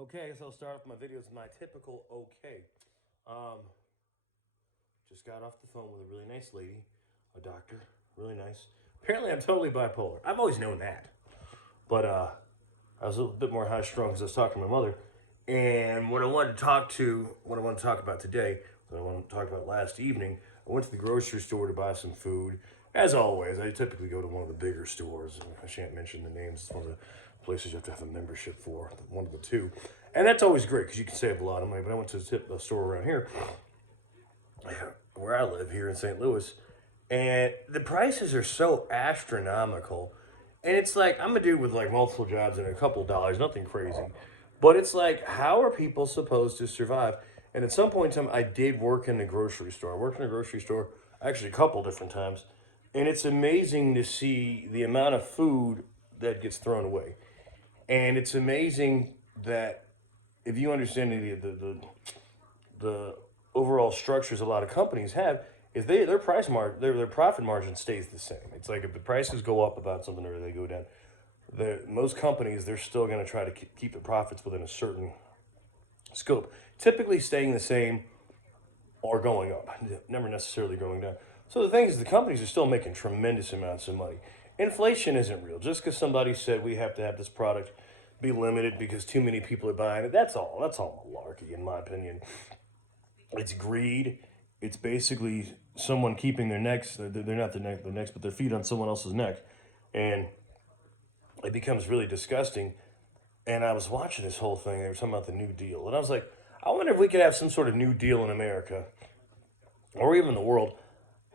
Okay, I guess I'll start off my videos with my typical okay. Um, just got off the phone with a really nice lady, a doctor, really nice. Apparently, I'm totally bipolar. I've always known that, but I was a little bit more high strung because I was talking to my mother. And what I wanted to talk about today, what I wanted to talk about last evening, I went to the grocery store to buy some food. As always, I typically go to one of the bigger stores. I shan't mention the names. It's one of the places you have to have a membership for, one of the two. And that's always great because you can save a lot of money. But I went to a store around here, where I live here in St. Louis, and the prices are so astronomical. And it's like, I'm a dude with like multiple jobs and a couple dollars, nothing crazy. But it's like, how are people supposed to survive? And at some point in time, I did work in the grocery store. I worked in a grocery store actually a couple different times. And it's amazing to see the amount of food that gets thrown away. And it's amazing that if you understand the overall structures a lot of companies have, is their their profit margin stays the same. It's like if the prices go up about something or they go down, most companies they're still going to try to keep the profits within a certain scope, typically staying the same or going up, never necessarily going down. So the thing is, the companies are still making tremendous amounts of money. Inflation isn't real. Just because somebody said we have to have this product be limited because too many people are buying it, that's all. That's all malarkey, in my opinion. It's greed. It's basically someone keeping their necks. They're not their necks, but their feet on someone else's neck, and it becomes really disgusting. And I was watching this whole thing. They were talking about the New Deal, and I was like, I wonder if we could have some sort of New Deal in America, or even the world,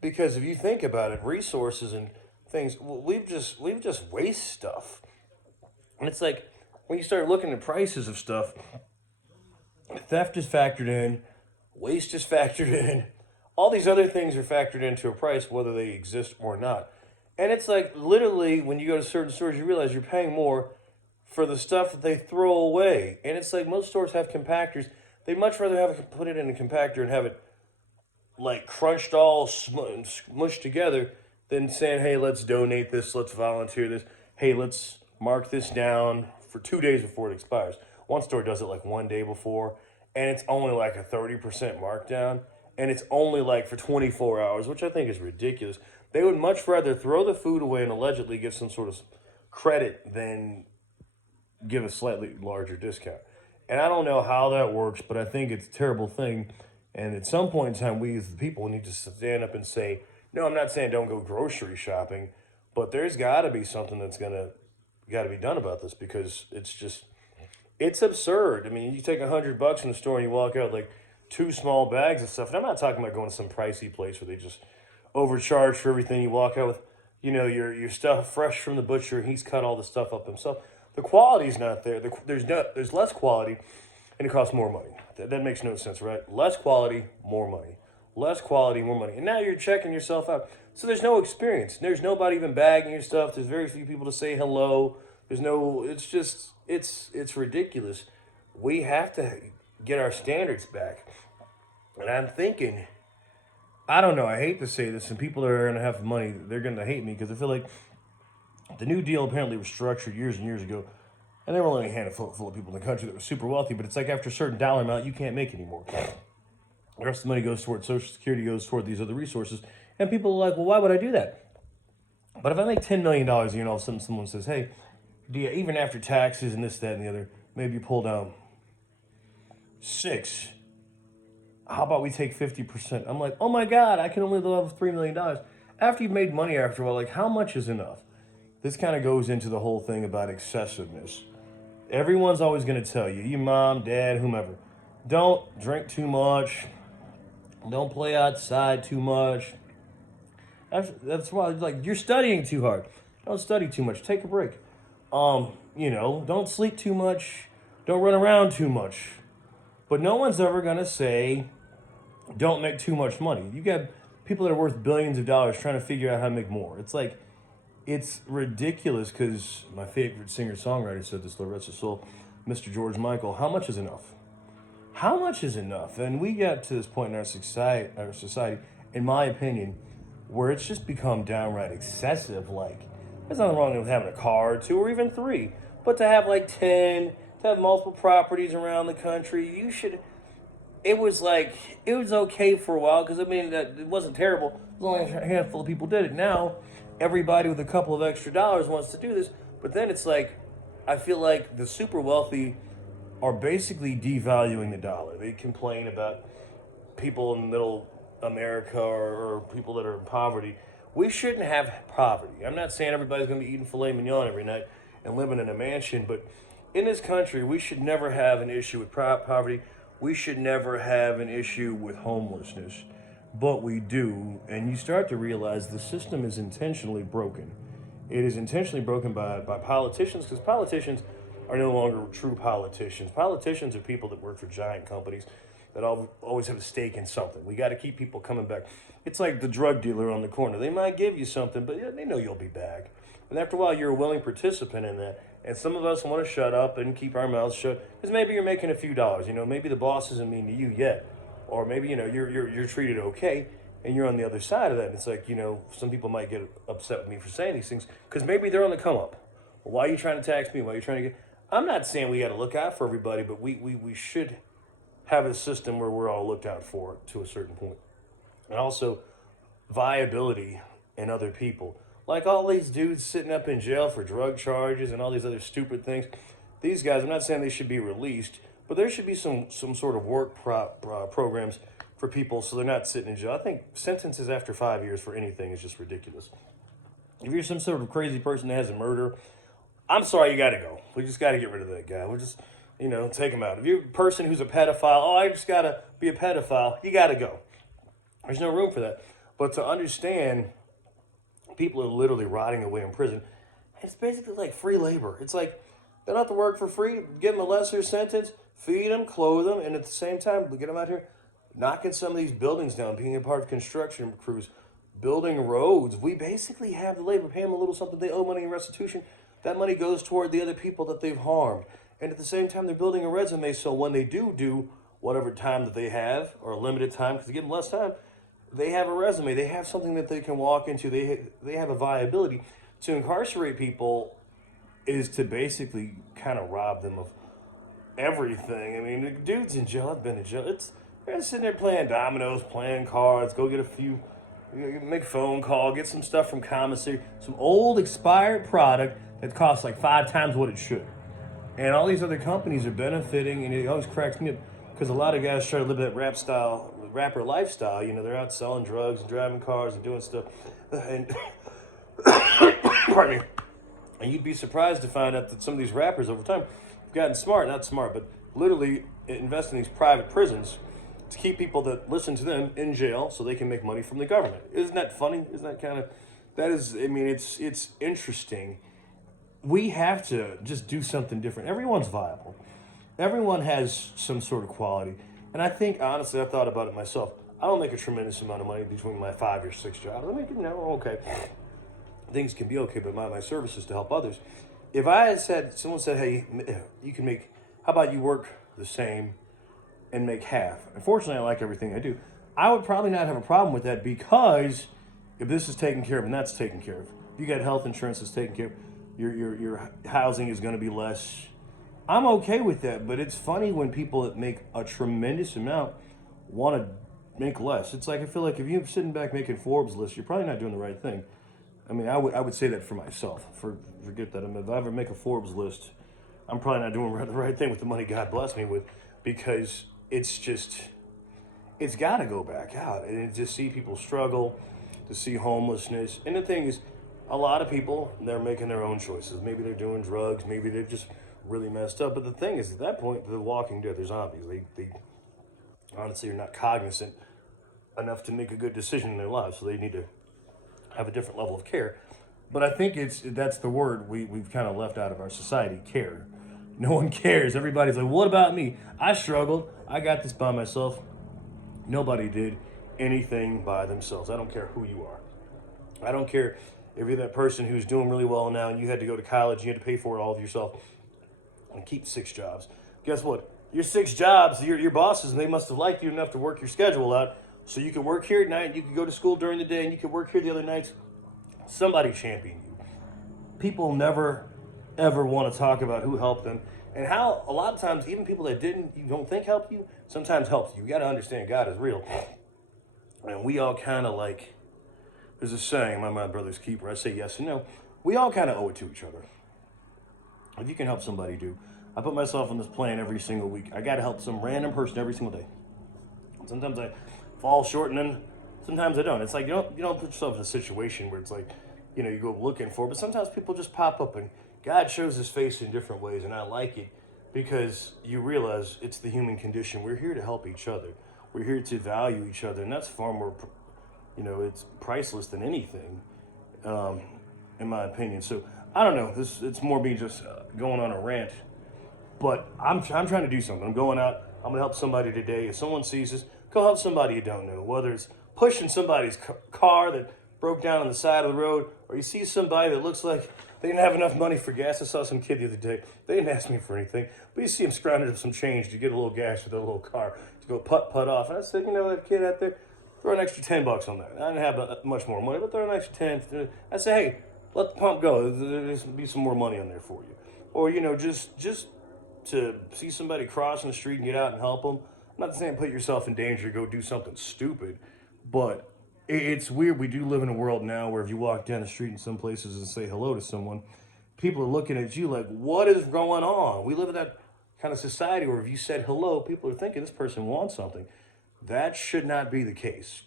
because if you think about it, resources and things, we've just waste stuff, and it's like when you start looking at prices of stuff, theft is factored in, waste is factored in, all these other things are factored into a price whether they exist or not. And it's like literally when you go to certain stores, you realize you're paying more for the stuff that they throw away. And it's like most stores have compactors. They'd much rather have it put it in a compactor and have it like crunched all smushed together than saying, hey, let's donate this, let's volunteer this, hey, let's mark this down for 2 days before it expires. One store does it like one day before, and it's only like a 30% markdown, and it's only like for 24 hours, which I think is ridiculous. They would much rather throw the food away and allegedly give some sort of credit than give a slightly larger discount. And I don't know how that works, but I think it's a terrible thing. And at some point in time, we as the people need to stand up and say, no, I'm not saying don't go grocery shopping, but there's got to be something that's got to be done about this because it's absurd. I mean, you take $100 in the store and you walk out like two small bags of stuff. And I'm not talking about going to some pricey place where they just overcharge for everything. You walk out with, your stuff fresh from the butcher. He's cut all the stuff up himself. The quality's not there. There's less quality, and it costs more money. That makes no sense, right? Less quality, more money. Less quality, more money. And now you're checking yourself out. So there's no experience. There's nobody even bagging your stuff. There's very few people to say hello. There's no. It's just. It's ridiculous. We have to get our standards back. And I'm thinking, I don't know. I hate to say this, and people that are gonna have money, they're gonna hate me because I feel like the New Deal apparently was structured years and years ago, and there were only a handful of people in the country that were super wealthy. But it's like after a certain dollar amount, you can't make anymore. The rest of the money goes toward Social Security, goes toward these other resources, and people are like, "Well, why would I do that?" But if I make $10 million, all of a sudden someone says, "Hey, do you, even after taxes and this, that, and the other, maybe you pull down six? How about we take 50%?" I'm like, "Oh my God, I can only live off $3 million." After you've made money after a while, like how much is enough? This kind of goes into the whole thing about excessiveness. Everyone's always going to tell you, your mom, dad, whomever, don't drink too much, don't play outside too much. That's why, like, you're studying too hard. Don't study too much. Take a break. Don't sleep too much. Don't run around too much. But no one's ever gonna say, don't make too much money. You got people that are worth billions of dollars trying to figure out how to make more. It's like, it's ridiculous because my favorite singer-songwriter said this, Lord rest his soul, Mr. George Michael, how much is enough? How much is enough? And we got to this point in our society, in my opinion, where it's just become downright excessive. Like, there's nothing wrong with having a car or two or even three, but to have like 10, to have multiple properties around the country. It was okay for a while because, I mean, it wasn't terrible. As only a handful of people did it. Now, everybody with a couple of extra dollars wants to do this. But then it's like, I feel like the super wealthy are basically devaluing the dollar. They complain about people in middle America or people that are in poverty. We shouldn't have poverty. I'm not saying everybody's going to be eating filet mignon every night and living in a mansion, but in this country, we should never have an issue with poverty. We should never have an issue with homelessness, but we do. And you start to realize the system is intentionally broken. It is intentionally broken by politicians, because politicians are no longer true politicians. Politicians are people that work for giant companies that always have a stake in something. We got to keep people coming back. It's like the drug dealer on the corner. They might give you something, but they know you'll be back. And after a while, you're a willing participant in that. And some of us want to shut up and keep our mouths shut because maybe you're making a few dollars. Maybe the boss isn't mean to you yet, or maybe you're treated okay, and you're on the other side of that. And it's like, some people might get upset with me for saying these things because maybe they're on the come up. Well, why are you trying to tax me? Why are you trying to get? I'm not saying we got to look out for everybody, but we should have a system where we're all looked out for to a certain point. And also viability in other people. Like all these dudes sitting up in jail for drug charges and all these other stupid things. These guys, I'm not saying they should be released, but there should be some sort of work programs for people so they're not sitting in jail. I think sentences after 5 years for anything is just ridiculous. If you're some sort of crazy person that has a murder, I'm sorry, you got to go. We just got to get rid of that guy. We're just, take him out. If you're a person who's a pedophile, I just got to be a pedophile, you got to go. There's no room for that. But to understand, people are literally rotting away in prison. It's basically like free labor. It's like they don't have to work for free. Give them a lesser sentence, feed them, clothe them, and at the same time, get them out here knocking some of these buildings down, being a part of construction crews, building roads. We basically have the labor, pay them a little something. They owe money in restitution. That money goes toward the other people that they've harmed. And at the same time, they're building a resume, so when they do whatever time that they have, or a limited time, because they give them less time, they have a resume. They have something that they can walk into. They have a viability. To incarcerate people is to basically kind of rob them of everything. I mean, the dudes in jail, I've been in jail. They're sitting there playing dominoes, playing cards, go get a few, make a phone call, get some stuff from commissary, some old expired product that costs like 5 times what it should. And all these other companies are benefiting, and it always cracks me up because a lot of guys try to live that rapper lifestyle. They're out selling drugs and driving cars and doing stuff. And pardon me. And you'd be surprised to find out that some of these rappers over time have gotten not smart, but literally invest in these private prisons to keep people that listen to them in jail so they can make money from the government. Isn't that funny? Isn't that kind of, it's interesting. We have to just do something different. Everyone's viable. Everyone has some sort of quality. And I think, honestly, I thought about it myself. I don't make a tremendous amount of money between my 5 or 6 jobs. I make, okay. Things can be okay, but my service is to help others. If someone said, hey, you can make, how about you work the same and make half? Unfortunately, I like everything I do. I would probably not have a problem with that because if this is taken care of and that's taken care of, if you got health insurance that's taken care of, your housing is going to be less. I'm okay with that, but it's funny when people that make a tremendous amount want to make less. It's like, I feel like if you're sitting back making Forbes lists, you're probably not doing the right thing. I mean, I would say that for myself. Forget that. If I ever make a Forbes list, I'm probably not doing the right thing with the money God blessed me with, because it's got to go back out. And to see people struggle, to see homelessness. And the thing is, a lot of people, they're making their own choices. Maybe they're doing drugs. Maybe they're just really messed up. But the thing is, at that point, they're walking dead. They're zombies. They honestly are not cognizant enough to make a good decision in their lives. So they need to have a different level of care. But I think that's the word we've kind of left out of our society, care. No one cares. Everybody's like, what about me? I struggled. I got this by myself. Nobody did anything by themselves. I don't care who you are. I don't care if you're that person who's doing really well now and you had to go to college, you had to pay for it all of yourself and keep 6 jobs. Guess what? Your 6 jobs, your bosses, they must have liked you enough to work your schedule out so you could work here at night, you could go to school during the day, and you could work here the other nights. Somebody championed you. People never, ever want to talk about who helped them. And how a lot of times even people that you don't think help you sometimes helps you. You got to understand God is real, and we all kind of like. There's a saying, my brother's keeper. I say yes and no. We all kind of owe it to each other. If you can help somebody, do. I put myself on this plan every single week. I got to help some random person every single day. Sometimes I fall short, and then sometimes I don't. It's like you don't put yourself in a situation where it's like, you go looking for it. But sometimes people just pop up, and God shows His face in different ways, and I like it because you realize it's the human condition. We're here to help each other. We're here to value each other, and that's far more, it's priceless than anything, in my opinion. So I don't know. It's more me just going on a rant, but I'm trying to do something. I'm going out. I'm gonna help somebody today. If someone sees this, go help somebody you don't know. Whether it's pushing somebody's car that broke down on the side of the road, or you see somebody that looks like they didn't have enough money for gas. I saw some kid the other day. They didn't ask me for anything, but you see him scrounging up some change to get a little gas for their little car to go putt off. And I said, that kid out there, throw an extra $10 on that. I didn't have much more money, but throw an extra 10. I said, hey, let the pump go. There's be some more money on there for you. Or just to see somebody crossing the street and get out and help them. I'm not saying put yourself in danger, go do something stupid, but it's weird. We do live in a world now where if you walk down the street in some places and say hello to someone, people are looking at you like, what is going on? We live in that kind of society where if you said hello, people are thinking this person wants something. That should not be the case.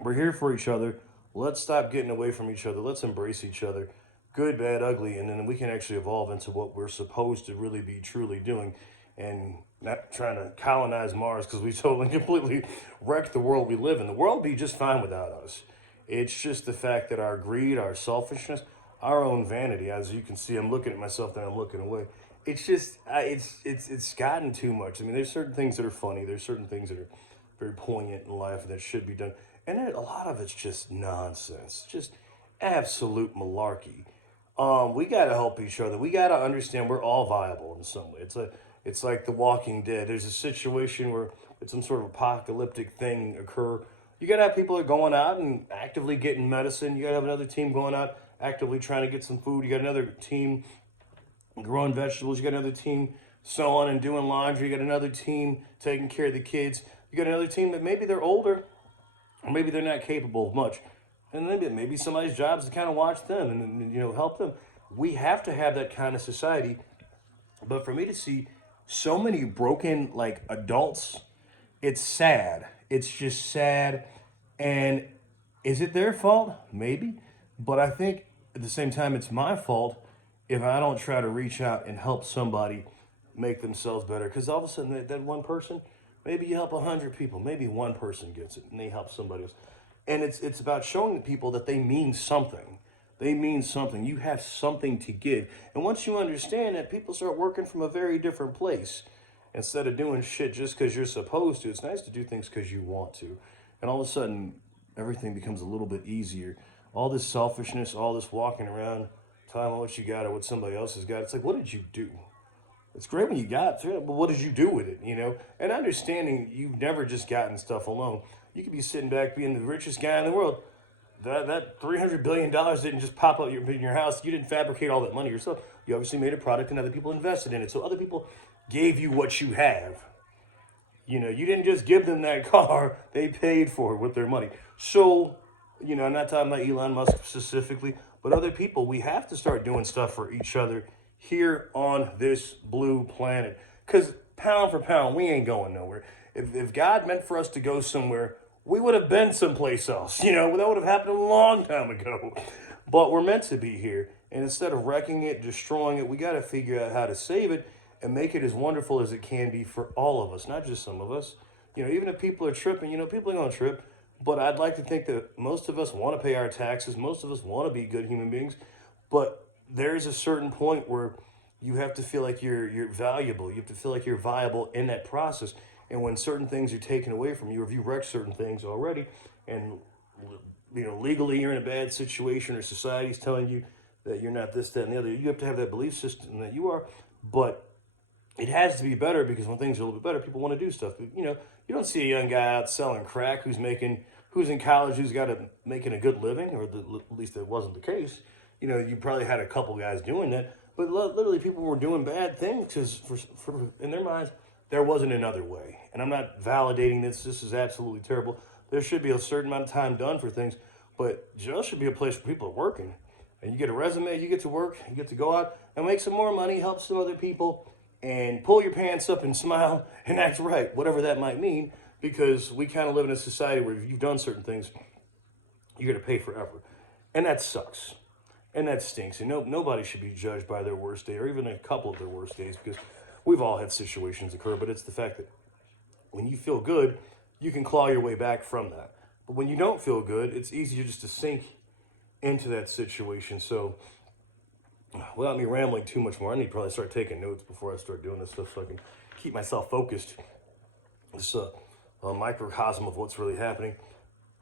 We're here for each other. Let's stop getting away from each other. Let's embrace each other, good, bad, ugly, and then we can actually evolve into what we're supposed to really be truly doing, and not trying to colonize Mars because we totally completely wrecked the world we live in. The world would be just fine without us. It's just the fact that our greed, our selfishness, our own vanity, as you can see, I'm looking at myself, then I'm looking away. It's just, it's gotten too much. I mean, there's certain things that are funny. There's certain things that are very poignant in life that should be done. And then a lot of it's just nonsense, just absolute malarkey. We got to help each other. We got to understand we're all viable in some way. It's like The Walking Dead. There's a situation where it's some sort of apocalyptic thing occur. You got to have people that are going out and actively getting medicine. You got to have another team going out actively trying to get some food. You got another team growing vegetables. You got another team sewing and doing laundry. You got another team taking care of the kids. You got another team that maybe they're older, or maybe they're not capable of much. And maybe somebody's job is to kind of watch them and help them. We have to have that kind of society. But for me to see so many broken like adults, it's sad. It's just sad. And is it their fault? Maybe. But I think at the same time, it's my fault if I don't try to reach out and help somebody make themselves better. Because all of a sudden, that one person, maybe you help 100 people, maybe one person gets it and they help somebody else. And it's about showing the people that they mean something. They mean something. You have something to give. And once you understand that, people start working from a very different place. Instead of doing shit just because you're supposed to, it's nice to do things because you want to. And all of a sudden, everything becomes a little bit easier. All this selfishness, all this walking around, telling them what you got or what somebody else has got. It's like, what did you do? It's great when you got it, but what did you do with it, And understanding you've never just gotten stuff alone. You could be sitting back being the richest guy in the world. That $300 billion didn't just pop up in your house. You didn't fabricate all that money yourself. You obviously made a product and other people invested in it. So other people gave you what you have. You didn't just give them that car. They paid for it with their money. So, I'm not talking about Elon Musk specifically, but other people, we have to start doing stuff for each other here on this blue planet. Because pound for pound, we ain't going nowhere. If God meant for us to go somewhere, we would have been someplace else. That would have happened a long time ago. But we're meant to be here. And instead of wrecking it, destroying it, we got to figure out how to save it and make it as wonderful as it can be for all of us, not just some of us. Even if people are tripping, people are going to trip. But I'd like to think that most of us want to pay our taxes. Most of us want to be good human beings. But there's a certain point where you have to feel like you're valuable. You have to feel like you're viable in that process. And when certain things are taken away from you, or if you wreck certain things already, and legally you're in a bad situation, or society's telling you that you're not this, that, and the other, you have to have that belief system that you are. But it has to be better, because when things are a little bit better, people want to do stuff. You don't see a young guy out selling crack who's in college, who's making a good living, or at least that wasn't the case. You probably had a couple guys doing that, But literally, people were doing bad things because, in their minds, there wasn't another way. And I'm not validating this. This is absolutely terrible. There should be a certain amount of time done for things, but jail should be a place where people are working. And you get a resume, you get to work, you get to go out and make some more money, help some other people, and pull your pants up and smile and act right, whatever that might mean, because we kind of live in a society where if you've done certain things, you're going to pay forever. And that sucks. And that stinks. And nobody should be judged by their worst day or even a couple of their worst days, because we've all had situations occur. But it's the fact that when you feel good, you can claw your way back from that. But when you don't feel good, it's easier just to sink into that situation. So without me rambling too much more, I need to probably start taking notes before I start doing this stuff so I can keep myself focused. It's a microcosm of what's really happening.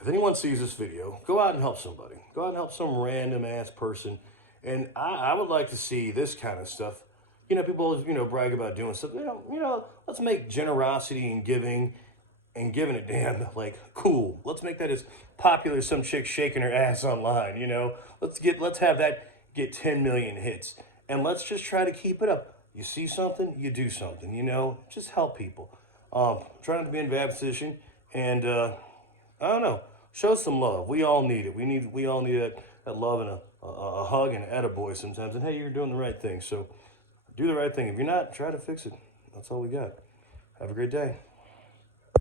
If anyone sees this video, go out and help somebody. Go out and help some random ass person. And I would like to see this kind of stuff. You know, people always, brag about doing stuff. Let's make generosity and giving a damn, like, cool. Let's make that as popular as some chick shaking her ass online, Let's have that get 10 million hits. And let's just try to keep it up. You see something, you do something, Just help people. Trying to be in a bad position. And, I don't know. Show some love. We all need it. We all need that love and a hug and an attaboy sometimes. And hey, you're doing the right thing. So do the right thing. If you're not, try to fix it. That's all we got. Have a great day.